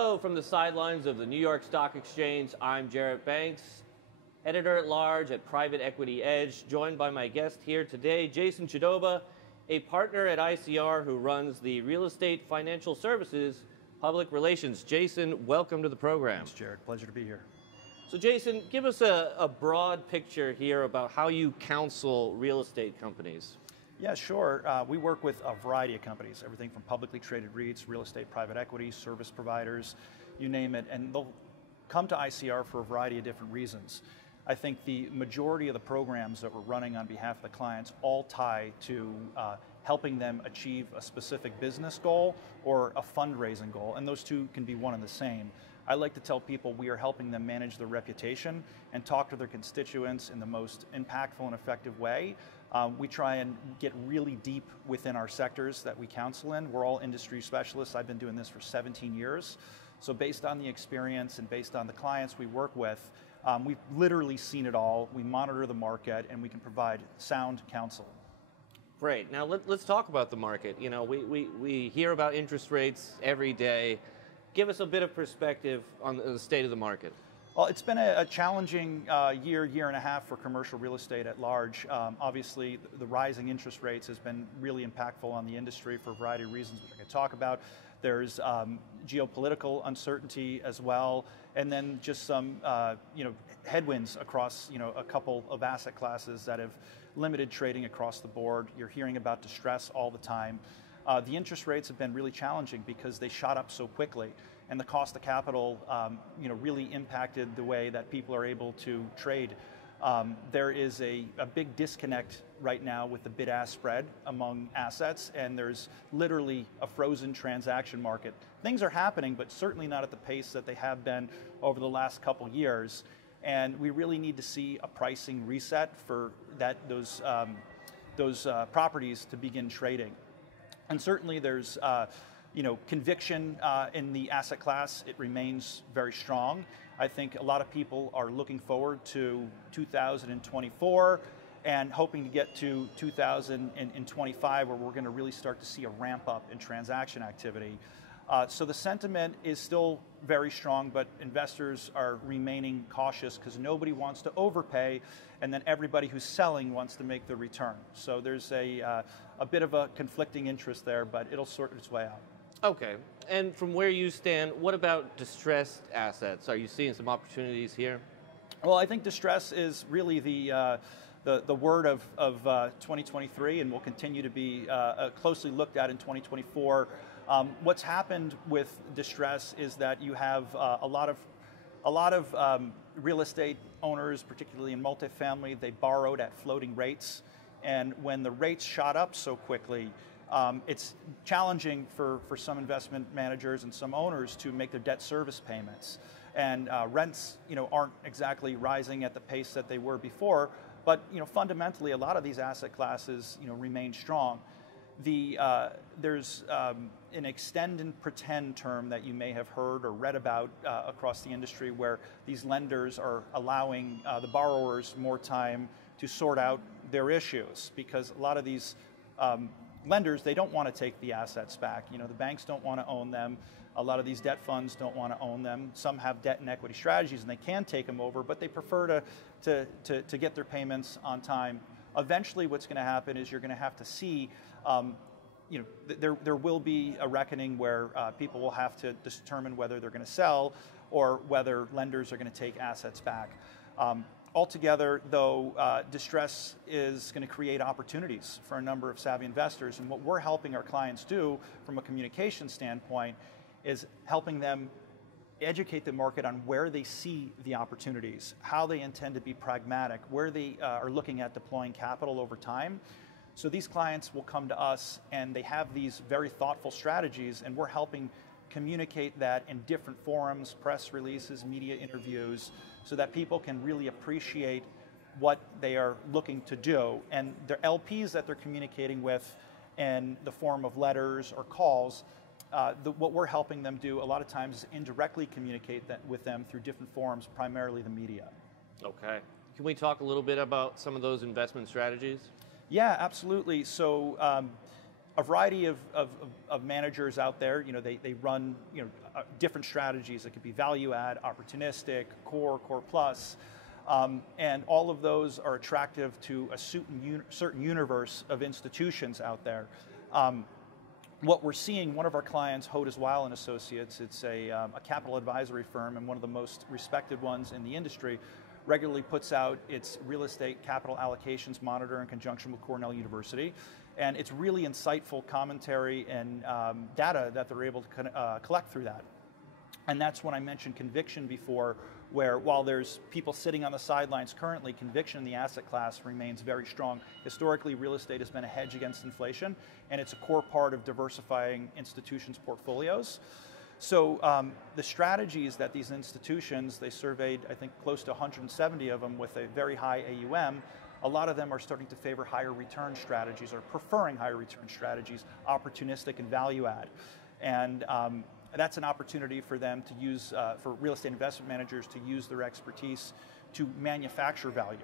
Hello from the sidelines of the New York Stock Exchange. I'm Jarrett Banks, editor-at-large at Private Equity Edge, joined by my guest here today, Jason Chudoba, a partner at ICR who runs the Real Estate Financial Services Public Relations. Jason, welcome to the program. Thanks, Jarrett. Pleasure to be here. So Jason, give us a broad picture here about how you counsel real estate companies. Yeah, sure. We work with a variety of companies, everything from publicly traded REITs, real estate private equity, service providers, you name it, and they'll come to ICR for a variety of different reasons. I think the majority of the programs that we're running on behalf of the clients all tie to helping them achieve a specific business goal or a fundraising goal, and those two can be one and the same. I like to tell people we are helping them manage their reputation and talk to their constituents in the most impactful and effective way. We try and get really deep within our sectors that we counsel in. We're all industry specialists. I've been doing this for 17 years. So based on the experience and based on the clients we work with, we've literally seen it all. We monitor the market and we can provide sound counsel. Great. Now let's talk about the market. You know, we hear about interest rates every day. Give us a bit of perspective on the state of the market. Well, it's been a challenging year and a half for commercial real estate at large. Obviously, the rising interest rates has been really impactful on the industry for a variety of reasons, which I could talk about. There's geopolitical uncertainty as well, and then just some headwinds across a couple of asset classes that have limited trading across the board. You're hearing about distress all the time. The interest rates have been really challenging because they shot up so quickly, and the cost of capital really impacted the way that people are able to trade. There is a big disconnect right now with the bid-ask spread among assets, and there's literally a frozen transaction market. Things are happening, but certainly not at the pace that they have been over the last couple years, and we really need to see a pricing reset for those properties to begin trading. And certainly there's conviction in the asset class. It remains very strong. I think a lot of people are looking forward to 2024 and hoping to get to 2025 where we're going to really start to see a ramp up in transaction activity. So the sentiment is still very strong, but investors are remaining cautious because nobody wants to overpay, and then everybody who's selling wants to make the return. So there's a bit of a conflicting interest there, but it'll sort its way out. Okay, and from where you stand, what about distressed assets? Are you seeing some opportunities here? Well, I think distress is really the word of 2023, and will continue to be closely looked at in 2024. What's happened with distress is that you have a lot of real estate owners, particularly in multifamily, they borrowed at floating rates, and when the rates shot up so quickly, it's challenging for some investment managers and some owners to make their debt service payments. And rents aren't exactly rising at the pace that they were before, but fundamentally a lot of these asset classes remain strong. There's an extend and pretend term that you may have heard or read about across the industry, where these lenders are allowing the borrowers more time to sort out their issues, because a lot of these lenders, they don't want to take the assets back. The banks don't want to own them. A lot of these debt funds don't want to own them. Some have debt and equity strategies and they can take them over, but they prefer to get their payments on time. Eventually what's going to happen is you're going to have to see there will be a reckoning where people will have to determine whether they're going to sell or whether lenders are going to take assets back. Altogether, though, distress is going to create opportunities for a number of savvy investors, and what we're helping our clients do from a communication standpoint is helping them educate the market on where they see the opportunities, how they intend to be pragmatic, where they are looking at deploying capital over time. So these clients will come to us and they have these very thoughtful strategies, and we're helping communicate that in different forums, press releases, media interviews, so that people can really appreciate what they are looking to do. And their LPs that they're communicating with in the form of letters or calls, what we're helping them do a lot of times is indirectly communicate that with them through different forums, primarily the media. Okay. Can we talk a little bit about some of those investment strategies? Yeah, absolutely. So a variety of managers out there. They run different strategies. It could be value add, opportunistic, core plus, and all of those are attractive to a certain universe of institutions out there. What we're seeing, one of our clients, Hodes Weil and Associates, it's a capital advisory firm and one of the most respected ones in the industry, regularly puts out its real estate capital allocations monitor in conjunction with Cornell University. And it's really insightful commentary and data that they're able to collect through that. And that's when I mentioned conviction before, where while there's people sitting on the sidelines currently, conviction in the asset class remains very strong. Historically, real estate has been a hedge against inflation, and it's a core part of diversifying institutions' portfolios. So the strategies that these institutions, they surveyed, I think, close to 170 of them with a very high AUM, a lot of them are starting to favor higher return strategies or preferring higher return strategies, opportunistic and value add. And that's an opportunity for them to use, for real estate investment managers to use their expertise to manufacture value.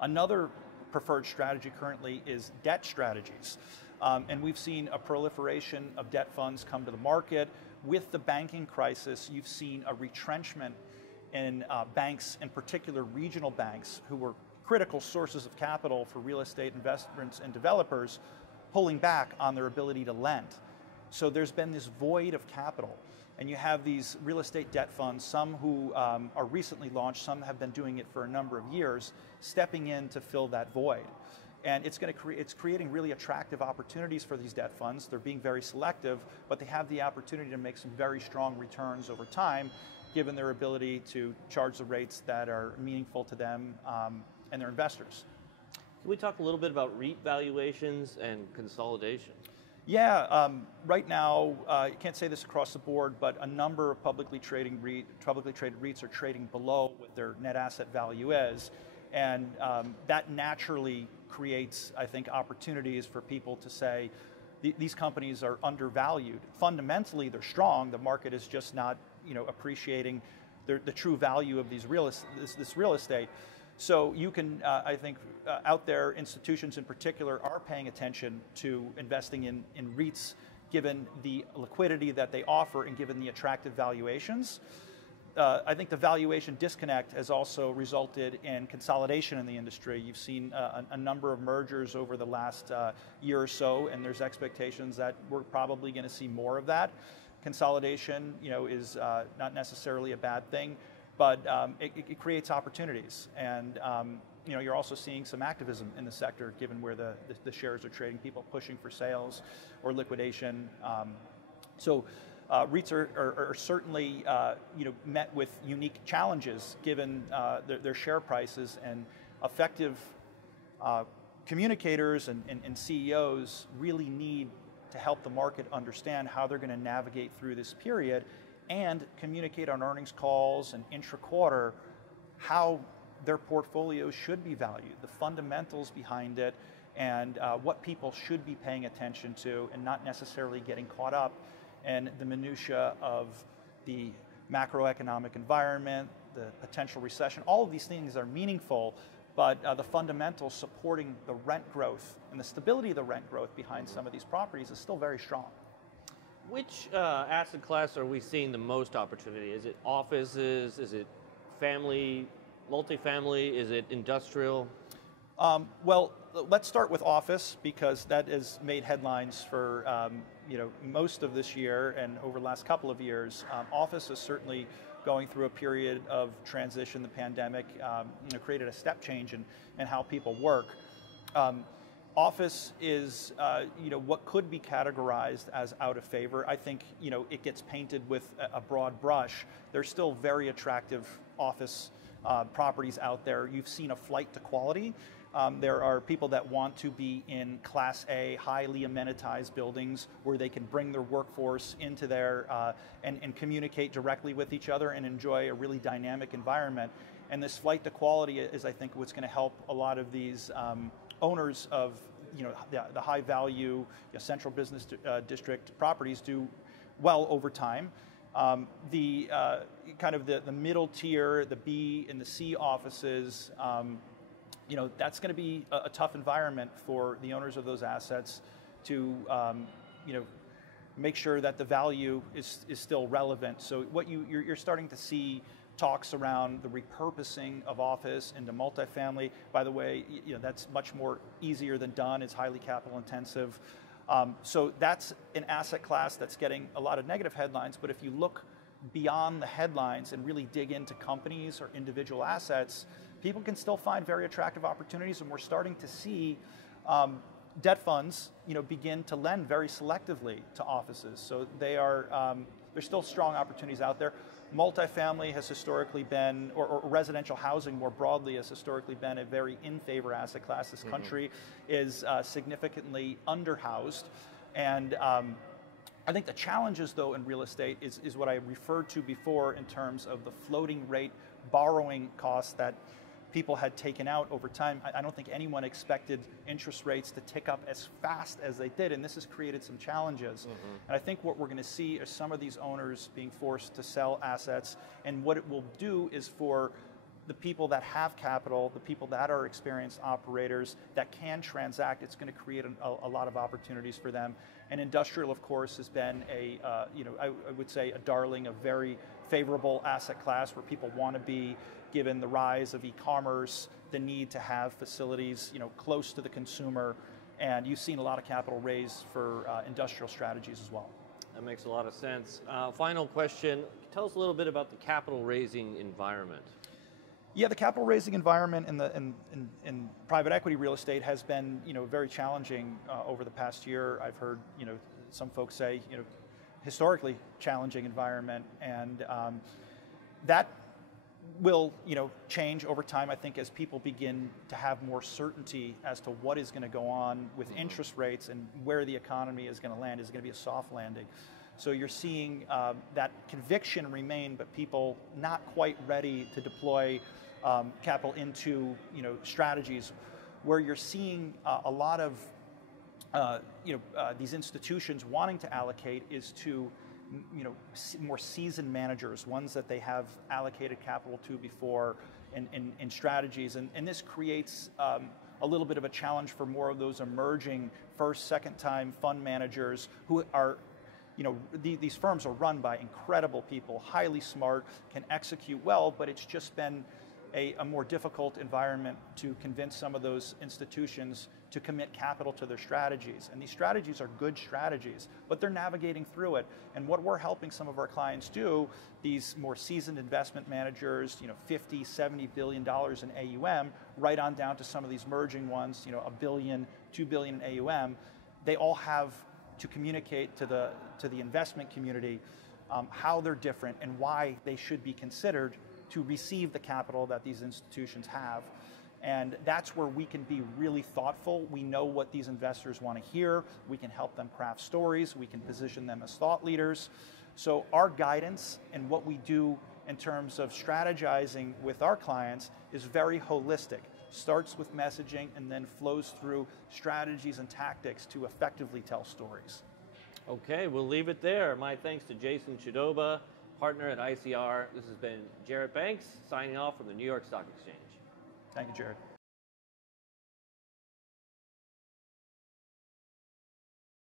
Another preferred strategy currently is debt strategies. And we've seen a proliferation of debt funds come to the market. With the banking crisis, you've seen a retrenchment in banks, in particular regional banks, who were critical sources of capital for real estate investments and developers, pulling back on their ability to lend. So there's been this void of capital. And you have these real estate debt funds, some who are recently launched, some have been doing it for a number of years, stepping in to fill that void. And it's creating really attractive opportunities for these debt funds. They're being very selective, but they have the opportunity to make some very strong returns over time, given their ability to charge the rates that are meaningful to them and their investors. Can we talk a little bit about REIT valuations and consolidation? Yeah, right now, you can't say this across the board, but a number of publicly traded REITs are trading below what their net asset value is. And that naturally creates, I think, opportunities for people to say, these companies are undervalued. Fundamentally, they're strong. The market is just not, appreciating the true value of this real estate. So you can, I think, out there, institutions in particular are paying attention to investing in REITs, given the liquidity that they offer and given the attractive valuations. I think the valuation disconnect has also resulted in consolidation in the industry. You've seen a number of mergers over the last year or so, and there's expectations that we're probably going to see more of that. Consolidation, is not necessarily a bad thing, but it creates opportunities. And you're also seeing some activism in the sector, given where the shares are trading, people pushing for sales or liquidation. So REITs are certainly met with unique challenges, given their share prices, and effective communicators and CEOs really need to help the market understand how they're going to navigate through this period and communicate on earnings calls and intra-quarter how their portfolios should be valued, the fundamentals behind it, and what people should be paying attention to, and not necessarily getting caught up in the minutia of the macroeconomic environment, the potential recession. All of these things are meaningful, but the fundamentals supporting the rent growth and the stability of the rent growth behind some of these properties is still very strong. Which asset class are we seeing the most opportunity? Is it offices? Is it family, multifamily? Is it industrial? Well, let's start with office, because that has made headlines for most of this year and over the last couple of years. Office is certainly going through a period of transition. The pandemic created a step change in how people work. Office is, what could be categorized as out of favor. I think, it gets painted with a broad brush. There's still very attractive office properties out there. You've seen a flight to quality. There are people that want to be in Class A, highly amenitized buildings where they can bring their workforce into there and communicate directly with each other and enjoy a really dynamic environment. And this flight to quality is, I think, what's going to help a lot of these owners of the high value central business district properties do well over time. The middle tier, the B and the C offices, that's going to be a tough environment for the owners of those assets to make sure that the value is still relevant. So what you're starting to see talks around the repurposing of office into multifamily. By the way, that's much more easier than done. It's highly capital intensive. So that's an asset class that's getting a lot of negative headlines, but if you look beyond the headlines and really dig into companies or individual assets, people can still find very attractive opportunities, and we're starting to see debt funds begin to lend very selectively to offices. So there's still strong opportunities out there. Multifamily has historically been, or residential housing more broadly has historically been a very in favor asset class. This country is significantly underhoused. And I think the challenges though in real estate is what I referred to before in terms of the floating rate borrowing costs that people had taken out over time. I don't think anyone expected interest rates to tick up as fast as they did, and this has created some challenges. And I think what we're going to see is some of these owners being forced to sell assets, and what it will do is for the people that have capital, the people that are experienced operators that can transact, it's going to create a lot of opportunities for them. And industrial, of course, has been I would say a darling, a very favorable asset class where people want to be, given the rise of e-commerce, the need to have facilities close to the consumer, and you've seen a lot of capital raised for industrial strategies as well. That makes a lot of sense. Final question, tell us a little bit about the capital raising environment. Yeah, the capital raising environment in private equity real estate has been very challenging over the past year. I've heard some folks say historically challenging environment, and that will change over time, I think, as people begin to have more certainty as to what is going to go on with interest rates and where the economy is going to land. Is it going to be a soft landing? So you're seeing that conviction remain, but people not quite ready to deploy capital into strategies. Where you're seeing a lot of these institutions wanting to allocate is to more seasoned managers, ones that they have allocated capital to before in strategies. And this creates a little bit of a challenge for more of those emerging first, second time fund managers who are, these firms are run by incredible people, highly smart, can execute well, but it's just been a more difficult environment to convince some of those institutions to commit capital to their strategies. And these strategies are good strategies, but they're navigating through it. And what we're helping some of our clients do, these more seasoned investment managers, $50, $70 billion in AUM, right on down to some of these merging ones, $1 billion, $2 billion in AUM, they all have to communicate to the investment community how they're different and why they should be considered to receive the capital that these institutions have. And that's where we can be really thoughtful. We know what these investors want to hear. We can help them craft stories. We can position them as thought leaders. So our guidance and what we do in terms of strategizing with our clients is very holistic. Starts with messaging and then flows through strategies and tactics to effectively tell stories. Okay, we'll leave it there. My thanks to Jason Chudoba, partner at ICR. This has been Jarrett Banks signing off from the New York Stock Exchange. Thank you, Jared.